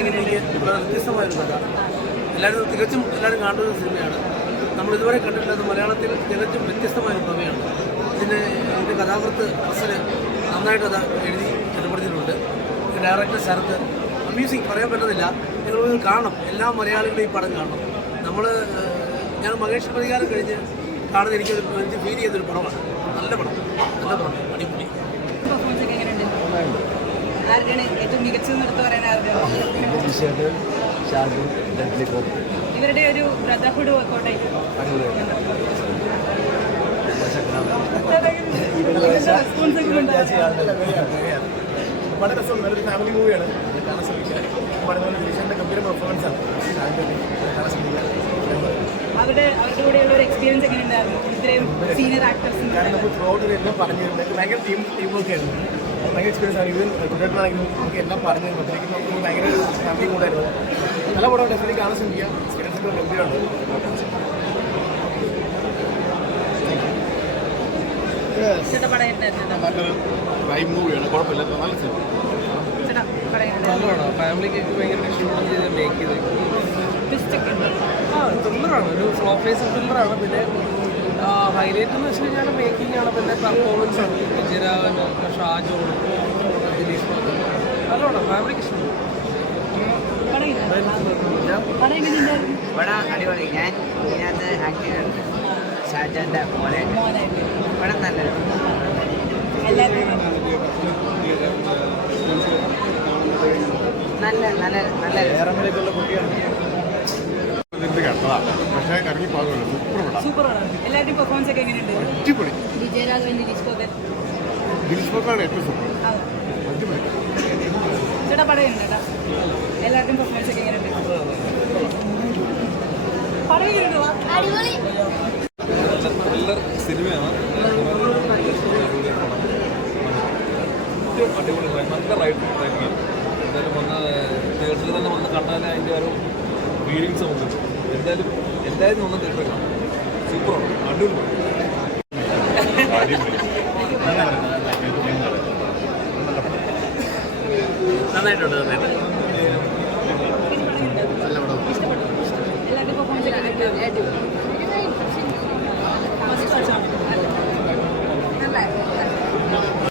വ്യത്യസ്തമായൊരു കഥ. എല്ലാവരും കാണുന്ന ഒരു സിനിമയാണ്. നമ്മൾ ഇതുവരെ കണ്ടിട്ടില്ലാത്ത മലയാളത്തിൽ തികച്ചും വ്യത്യസ്തമായൊരു കഥയാണ്. ഇതിൻ്റെ കഥാകൃത്ത് അസല് നന്നായിട്ട് അത് എഴുതി ചിട്ടപ്പെടുത്തിയിട്ടുണ്ട്. ഡയറക്ടർ ശരത്ത് അമ്യൂസിങ് പറയാൻ പറ്റുന്നില്ല. നിങ്ങൾ കാണണം, എല്ലാ മലയാളികളും ഈ പടം കാണണം. ഞാൻ മഹേഷ് പ്രതികാരം കഴിഞ്ഞ് കാണുന്ന എനിക്ക് ഫീൽ ചെയ്തൊരു പടമാണ്. നല്ല പടം, അടിപൊളി. ഇവരുടെ ഒരു ബ്രദർഹുഡ് വർക്കൗട്ടായി വളരെ രസം, നല്ലൊരു ഫാമിലി മൂവിയാണ്. കാണാൻ ശ്രമിക്കുക. ദിലീഷിന്റെ ഗംഭീര പെർഫോമൻസ് ആണ്. കാണാൻ ശ്രമിക്കുക. അവരുടെ കൂടെയുള്ള ഒരു എക്സ്പീരിയൻസ് എങ്ങനെയുണ്ടായിരുന്നു? ഇത്രയും സീനിയർ ആക്ടേഴ്സ് കാരണം നമുക്ക് ത്രോട്ട് എല്ലാം പറഞ്ഞു തരുന്നത് ഭയങ്കര ടീം വർക്ക് ആയിരുന്നു. ഭയങ്കര എക്സ്പീരിയൻസ് ആണ്. ഇവൻ കുട്ടികളാണെങ്കിലും നമുക്ക് എല്ലാം പറഞ്ഞു തരുമ്പോഴത്തേക്കും നമുക്ക് ഭയങ്കര ഫാമിലി കൂടായിരുന്നു. നല്ല പടം ഡെഫിനറ്റ്ലി കാണാൻ ശ്രമിക്കുക. എക്സ്പീരിയൻസ് ഗംഭീരമാണ്. നല്ലൊരു ക്രൈം മൂവിയാണ്. കുഴപ്പമില്ല, നല്ല സിനിമ. നല്ലതാണ്. ഫാമിലിക്ക് ഭയങ്കര ഇഷ്ടപ്പെടുന്ന രീതിയിൽ മേക്ക് ചെയ്തേക്കുന്നത്. ത്രില്ലറാണ്, ഒരു സ്ലോ ഫേസ് ത്രില്ലറാണ്. പിന്നെ ഹൈലൈറ്റ് എന്ന് വെച്ച് കഴിഞ്ഞാൽ മേക്കിംഗ് ആണ്. പിന്നെ പെർഫോമൻസ് ആണ്. വിജയരാഘവൻ, ഷാജോൺ, ദിലീഷ് നല്ലോണം ഫാമിലിക്ക് ഇഷ്ടമാണ്. പടം അടിപൊളി. ഞാൻ ഇതിനകത്ത് ആക്ടിങ് ഉണ്ട്. ഷാജാൻ്റെ പോലെ പടം നല്ലത്. പക്ഷേ ഇറങ്ങി പാകമല്ല. സൂപ്പറാണ്. എല്ലാവരുടെയും പെർഫോമൻസ് ഒക്കെ എങ്ങനെയുണ്ട്? അടിപൊളി. വിജയരാഘവൻ, ദിലീഷ് പോക്കാണ് ഏറ്റവും സൂപ്പർ. അടിപൊളി. ചേട്ടാ പടം ഉണ്ട്. എല്ലാവരുടെയും പെർഫോമൻസ് ഒക്കെ എങ്ങനെയുണ്ട്? പടം എങ്ങനെയുണ്ട്? ത്രില്ലർ സിനിമയാണ്. അടിപൊളി, നല്ല റൈറ്റിംഗ്. എന്തായാലും വന്ന് തിയേറ്ററിൽ തന്നെ വന്ന് കണ്ടാൽ അതിൻ്റെ ഒരു ഫീലിങ്സ് ഉണ്ട്. എന്തായാലും വന്ന് തിയേറ്ററിൽ കാണാം. സൂപ്പറാണ്, അടിപൊളി. നന്നായിട്ടുണ്ട്. എല്ലാവരുടെയും പെർഫോമൻസ് ഒക്കെ എങ്ങനെയുണ്ട്?